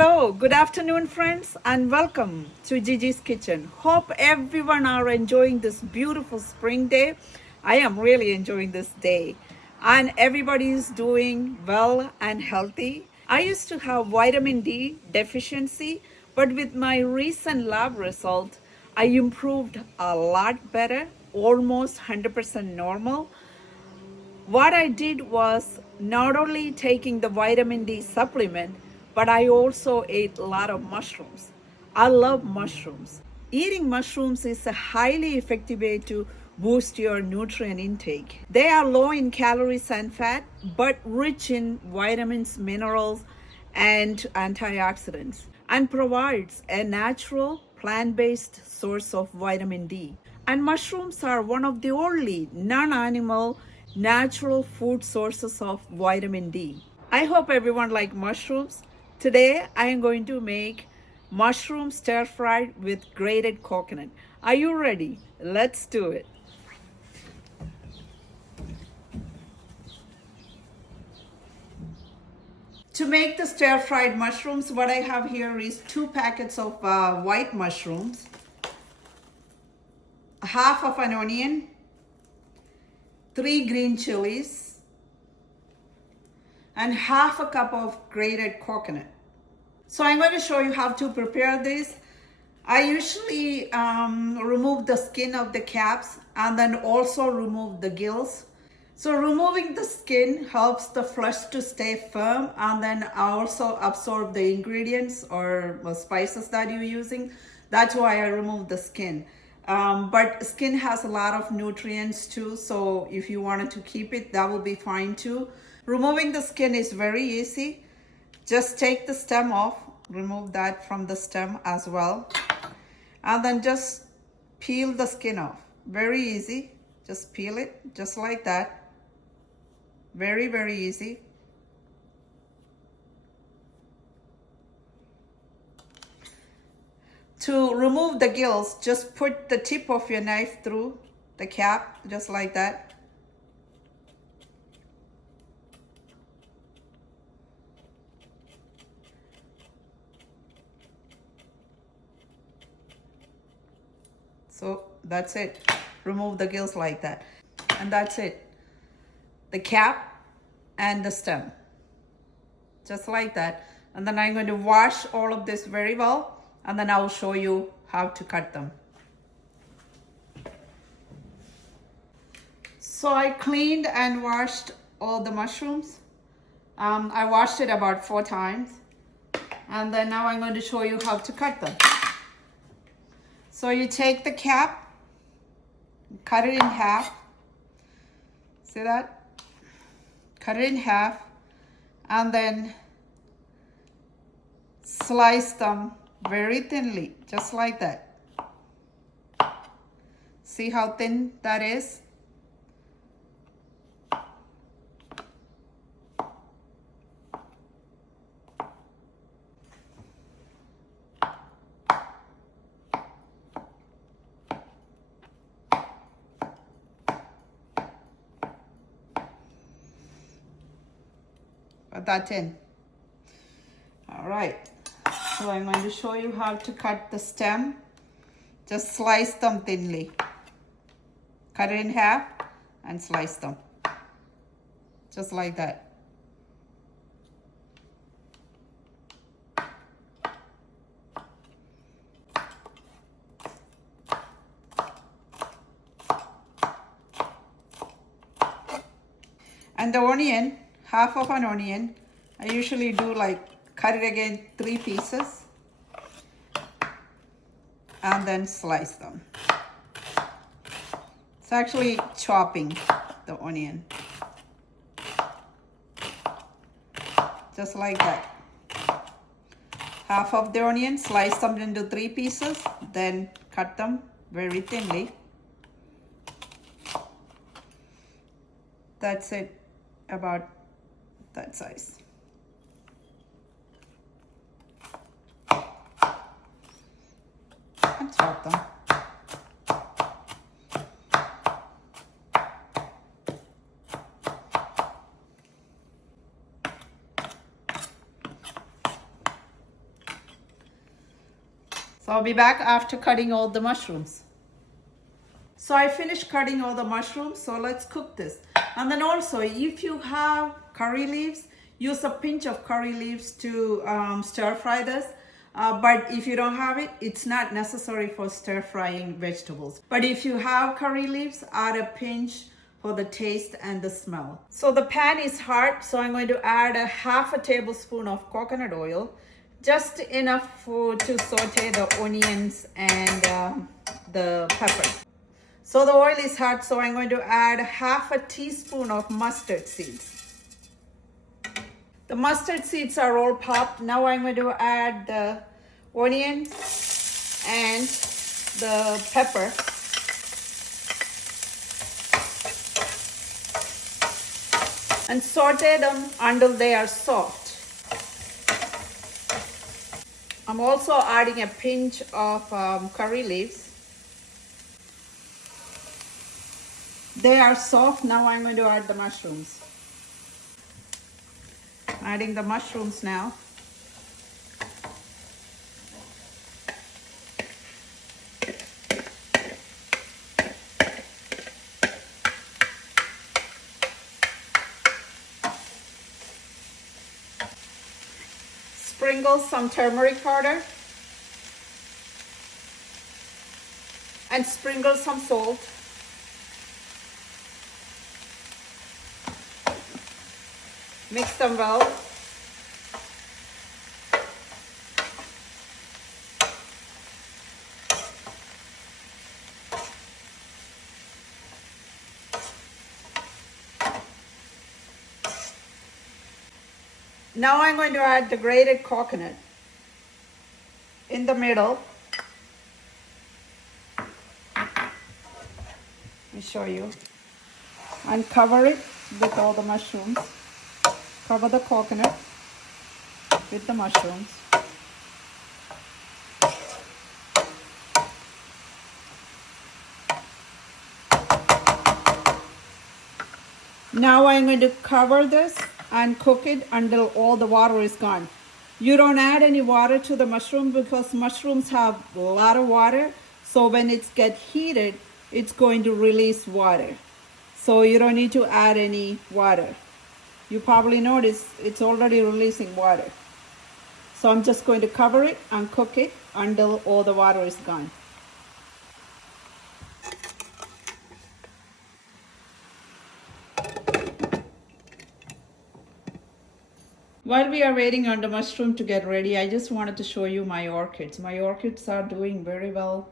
Hello, good afternoon, friends, and welcome to Gigi's Kitchen. Hope everyone are enjoying this beautiful spring day. I am really enjoying this day, and everybody is doing well and healthy. I used to have vitamin D deficiency, but with my recent lab result, I improved a lot better, almost 100% normal. What I did was not only taking the vitamin D supplement, but I also ate a lot of mushrooms. I love mushrooms. Eating mushrooms is a highly effective way to boost your nutrient intake. They are low in calories and fat, but rich in vitamins, minerals, and antioxidants, and provides a natural plant-based source of vitamin D. And mushrooms are one of the only non-animal natural food sources of vitamin D. I hope everyone like mushrooms. Today I am going to make mushroom stir fried with grated coconut. Are you ready? Let's do it. To make the stir fried mushrooms, what I have here is 2 packets of white mushrooms, half of an onion, 3 green chilies, and half a cup of grated coconut. So I'm going to show you how to prepare this. I usually remove the skin of the caps and then also remove the gills. So removing the skin helps the flesh to stay firm, and then also absorb the ingredients or spices that you're using. That's why I remove the skin. But skin has a lot of nutrients too, so if you wanted to keep it, that will be fine too. Removing the skin is very easy. Just take the stem off, remove that from the stem as well, and then just peel the skin off. Very easy. Just peel it just like that. Very, very easy. To remove the gills, just put the tip of your knife through the cap, just like that. So that's it. Remove the gills like that. And that's it. The cap and the stem. Just like that. And then I'm going to wash all of this very well, and then I will show you how to cut them. So I cleaned and washed all the mushrooms. I washed it about 4 times. And then now I'm going to show you how to cut them. So you take the cap, cut it in half. See that? Cut it in half, and then slice them very thinly, just like that. See how thin that is? Put that in. All right. So I'm going to show you how to cut the stem. Just slice them thinly. Cut it in half and slice them. Just like that. And the onion, half of an onion, I usually do like cut it again 3 pieces and then slice them. It's actually chopping the onion. Just like that. Half of the onion, slice them into 3 pieces, then cut them very thinly. That's it, about that size. And chop them. So I'll be back after cutting all the mushrooms. So I finished cutting all the mushrooms, so let's cook this. And then also, if you have curry leaves, use a pinch of curry leaves to stir fry this. But if you don't have it, it's not necessary for stir frying vegetables. But if you have curry leaves, add a pinch for the taste and the smell. So the pan is hot, so I'm going to add a half a tablespoon of coconut oil, just enough to saute the onions and the pepper. So the oil is hot, so I'm going to add half a teaspoon of mustard seeds. The mustard seeds are all popped. Now I'm going to add the onions and the pepper. And saute them until they are soft. I'm also adding a pinch of curry leaves. They are soft. Now I'm going to add the mushrooms. Adding the mushrooms now. Sprinkle some turmeric powder and sprinkle some salt. Mix them well. Now I'm going to add the grated coconut in the middle. Let me show you. And cover it with all the mushrooms. Cover the coconut with the mushrooms. Now I'm going to cover this and cook it until all the water is gone. You don't add any water to the mushroom because mushrooms have a lot of water. So when it gets heated, it's going to release water. So you don't need to add any water. You probably notice it's already releasing water. So I'm just going to cover it and cook it until all the water is gone. While we are waiting on the mushroom to get ready, I just wanted to show you my orchids. My orchids are doing very well.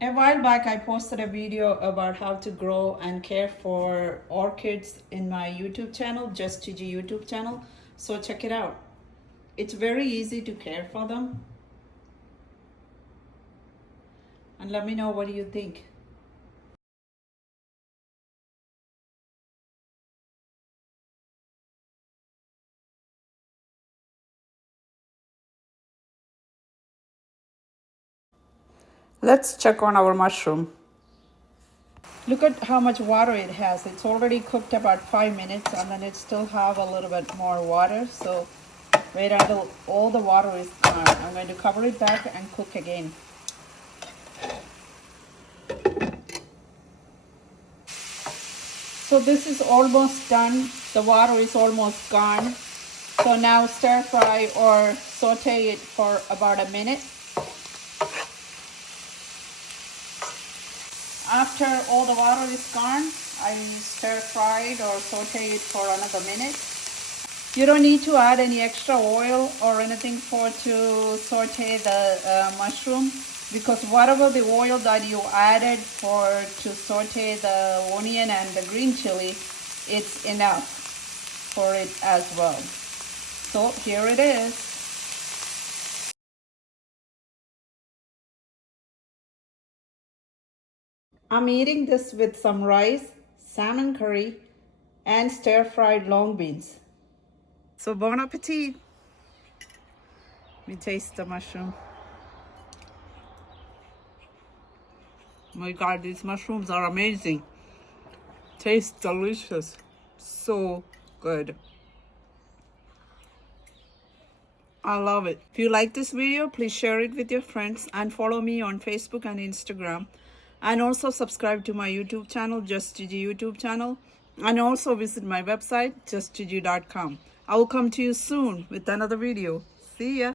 A while back, I posted a video about how to grow and care for orchids in my YouTube channel, JTG YouTube channel. So check it out. It's very easy to care for them. And let me know what do you think. Let's check on our mushroom. Look at how much water it has. It's already cooked about 5 minutes and then it still have a little bit more water. So wait until all the water is gone. I'm going to cover it back and cook again. So this is almost done. The water is almost gone. So now stir fry or saute it for about a minute. After all the water is gone, I stir fried or saute it for another minute. You don't need to add any extra oil or anything to saute the mushroom, because whatever the oil that you added to saute the onion and the green chili, it's enough for it as well. So here it is. I'm eating this with some rice, salmon curry, and stir-fried long beans. So bon appetit. Let me taste the mushroom. my God, these mushrooms are amazing. Tastes delicious. So good. I love it. If you like this video, please share it with your friends and follow me on Facebook and Instagram. And also subscribe to my YouTube channel, JTG YouTube channel. And also visit my website, 𝐿𝐿.com. I will come to you soon with another video. See ya.